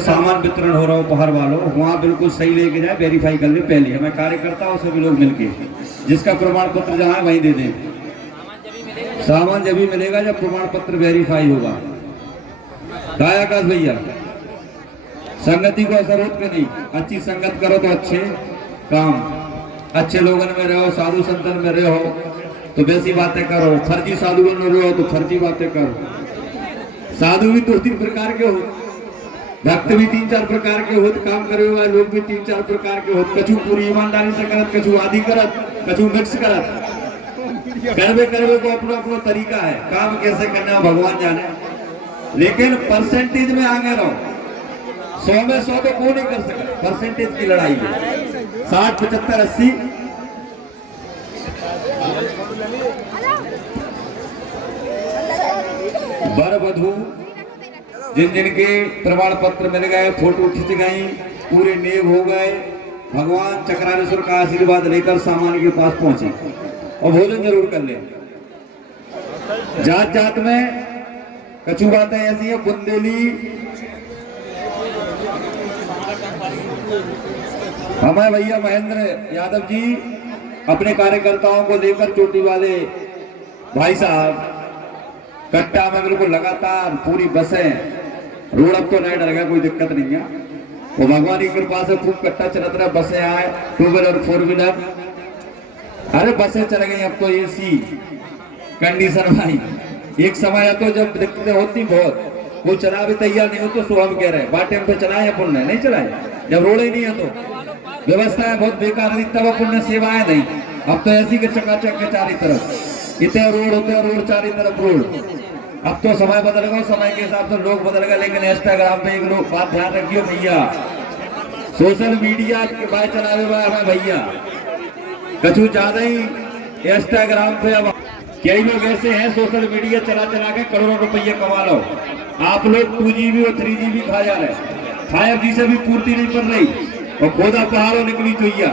सामान वितरण हो रहा हो उपहार वालों, वहाँ बिल्कुल सही लेके जाए, वेरीफाई कर ले पहले। हमें कार्यकर्ता और सभी लोग मिलके जिसका प्रमाण पत्र जहाँ है वहीं दे दें। सामान जब भी मिलेगा जब प्रमाण पत्र वेरीफाई होगा। आकाश भैया, संगति को असर होत के नहीं, अच्छी संगत करो तो अच्छे काम, अच्छे लोगों में रहो, साधु संतन में रहो तो वैसी बातें करो, फर्जी साधुओं में रहो तो फर्जी बातें करो। साधु भी 2-3 प्रकार के हो, भक्त भी 3-4 प्रकार के होत, काम करे हुए लोग भी 3-4 प्रकार के होत। कछु पूरी ईमानदारी से करत, कछु आदि करत, कछु मिक्स करत। करवे को अपना अपना तरीका है, काम कैसे करना भगवान जाने। लेकिन परसेंटेज में आगे रहो, 100 में 100 तो को नहीं कर सकता। परसेंटेज की लड़ाई है 60, 75, 80। वर वधू जिन जिनके प्रमाण पत्र मिल गए, फोटो खिंच गई, पूरे नेक हो गए, भगवान चक्रानेश्वर का आशीर्वाद लेकर सामान के पास पहुंचे और भोजन जरूर कर ले। जात जात में कछु बातें ऐसी है। बुंदेली हमें भैया महेंद्र यादव जी अपने कार्यकर्ताओं को लेकर चोटी वाले भाई साहब कट्टा में बिल्कुल लगातार पूरी बसें, रोड अब तो नहीं डर गया, कोई दिक्कत नहीं है। वो भगवान की कृपा से खूब कट्टा चलत रहा, बसें आए 2 व्हीलर 4 व्हीलर। अरे बसें चल गई अब तो एसी कंडीशन भाई। एक समय तो जब दिक्कतें होती बहुत, वो चला भी तैयार नहीं हो तो सो हम कह रहे बाटे पे चलाए अपन ने नहीं चलाए, जब रोड ही नहीं है तो व्यवस्थाएं बहुत बेकार थी, तब अपन ने सेवाएं नहीं। अब तो ऐसी के चकाचक के चारों तरफ इतने रोड होते हैं, रोड चारों तरफ रोड। अब तो समय बदल गया, समय के हिसाब से लोग बदल गए। लेकिन इंस्टाग्राम पे एक लोग बात ध्यान रखियो भैया, सोशल मीडिया के बाय चलावे हुआ हमें भैया कछु ज्यादा ही इंस्टाग्राम पे। अब कई लोग ऐसे हैं सोशल मीडिया चला चला के करोड़ों रुपये कमा लो। आप लोग 2GB और 3GB खा जा रहे, 5G से भी पूर्ति नहीं कर रही और खोदा पहाड़ों निकली चुईया।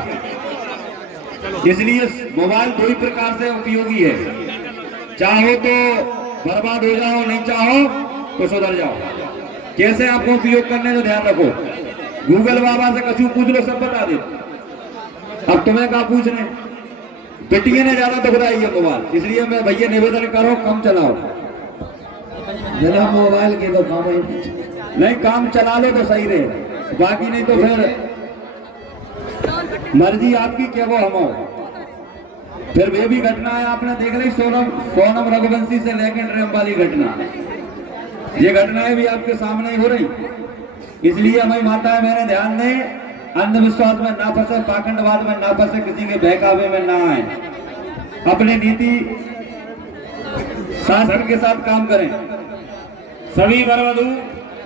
इसलिए मोबाइल 2 ही प्रकार से उपयोगी है, चाहो तो बर्बाद हो जाओ, नहीं चाहो तो सुधर जाओ। कैसे आपको उपयोग करने तो ध्यान रखो। गूगल बाबा से कछु पूछ लो, सब बता दे। अब तुम्हें कहा पूछने, बेटिए ने ज्यादा दुखदाई है मोबाइल, इसलिए मैं भैया निवेदन करो कम चलाओ। बिना मोबाइल के तो काम ही नहीं, काम चला लो तो सही रहे, बाकी नहीं तो फिर मर्जी आपकी, क्या वो हम। फिर वे भी घटना है आपने देख ली, सोनम रघुवंशी से लेकर ड्रेम वाली घटना, ये घटनाएं भी आपके सामने ही हो रही। इसलिए हमारी माताएं मैंने ध्यान दें, अंधविश्वास में ना फंसे, पाखंडवाद में ना फंसे, किसी के बहकावे में ना आए, अपने नीति शासन के साथ काम करें। सभी वर वधू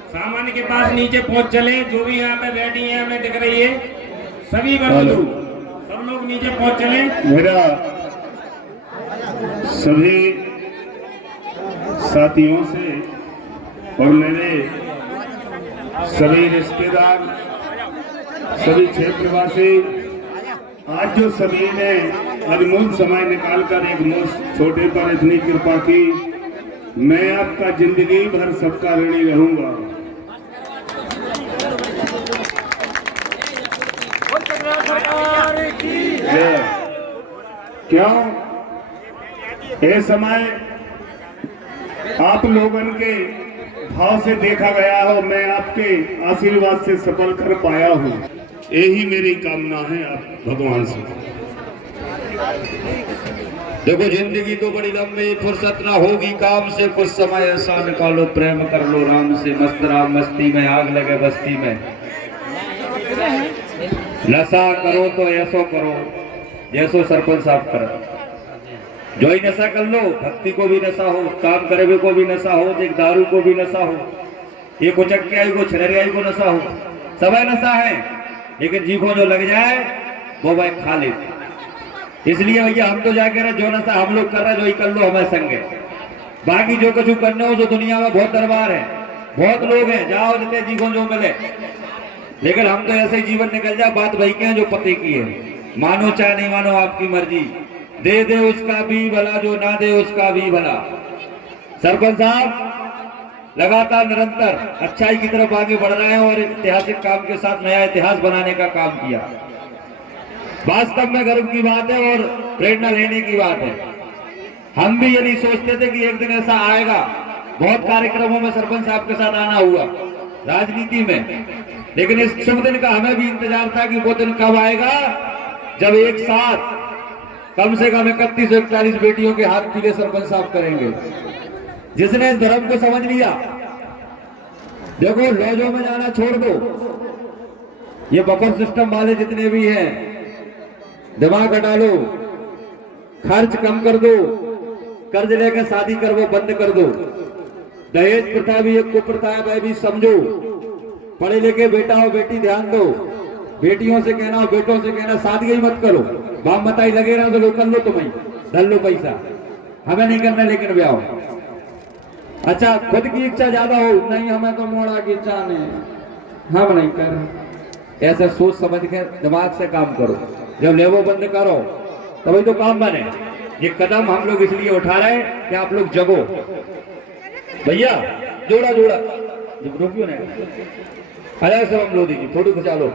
सामान्य के पास नीचे पहुंच चले, जो भी यहाँ पे बैठी है हमें दिख रही है, सभी वर वधू सब लोग नीचे पहुंच चले। मेरा सभी साथियों से और मेरे सभी रिश्तेदार, सभी क्षेत्रवासी, आज जो सभी ने अनमोल समय निकालकर एक छोटे पर इतनी कृपा की, मैं आपका जिंदगी भर सबका ऋणी रहूंगा। क्यों ये समय आप लोगन के भाव से देखा गया हो, मैं आपके आशीर्वाद से सफल कर पाया हूँ, यही मेरी कामना है आप भगवान से। देखो जिंदगी तो बड़ी लंबी, फुर्सत ना होगी काम से, कुछ समय ऐसा निकालो प्रेम कर लो राम से। मस्त राम मस्ती में आग लगे बस्ती में, नशा करो तो ऐसो करो जैसो सरपंच साहब करो। जो ही नशा कर लो, भक्ति को भी नशा हो, काम करे को भी नशा हो, एक दारू को भी नशा हो, एक उचक्याई को छरियाई को नशा हो, सब नशा है। लेकिन जी को जो लग जाए वो भाई खा ले। इसलिए भैया हम तो जाके रहे, जो नशा हम लोग कर रहे जो ही कर लो हमारे संग है। बाकी जो कुछ करना हो तो दुनिया में बहुत दरबार है, बहुत लोग हैं, जाओ जितने जी को जो मिले। लेकिन हम तो ऐसे ही जीवन निकल जाए, बात वही के हैं जो पते की है। मानो चाहे नहीं मानो आपकी मर्जी, दे दे उसका भी भला, जो ना दे उसका भी भला। सरपंच साहब लगातार निरंतर अच्छाई की तरफ आगे बढ़ रहे हैं और ऐतिहासिक काम के साथ नया इतिहास बनाने का काम किया। वास्तव में गर्व की बात है और प्रेरणा लेने की बात है। हम भी ये नहीं सोचते थे कि एक दिन ऐसा आएगा। बहुत कार्यक्रमों में सरपंच साहब के साथ आना हुआ राजनीति में, लेकिन इस शुभ दिन का हमें भी इंतजार था कि वो दिन कब आएगा जब एक साथ कम से कम 31-41 बेटियों के हाथ पीले सरपंच साहब करेंगे। जिसने इस धर्म को समझ लिया, देखो लॉजों में जाना छोड़ दो, ये बफर सिस्टम वाले जितने भी हैं दिमाग हटा लो, खर्च कम कर दो, कर्ज लेकर शादी कर वो बंद कर दो, दहेज प्रथा भी एक कुप्रथा है वह भी समझो, पढ़े लिखे बेटा हो बेटी ध्यान दो, बेटियों से कहना हो बेटों से कहना शादी ही मत करो, बाप बताई लगे रहा तो कर लो, तुम्हें धर लो पैसा, हमें नहीं करना लेकिन ब्याह हो। अच्छा खुद की इच्छा ज्यादा हो, नहीं हमें तो मोड़ा की इच्छा नहीं, हम नहीं कर, ऐसा सोच समझ के दिमाग से काम करो। जब लेवो बंद करो तभी तो काम बने। ये कदम हम लोग इसलिए उठा रहे हैं कि आप लोग जगो। भैया जोड़ा जोड़ा रुकियो ना, अरे सब हम लोग दीजिए फोटो खिंचा लो।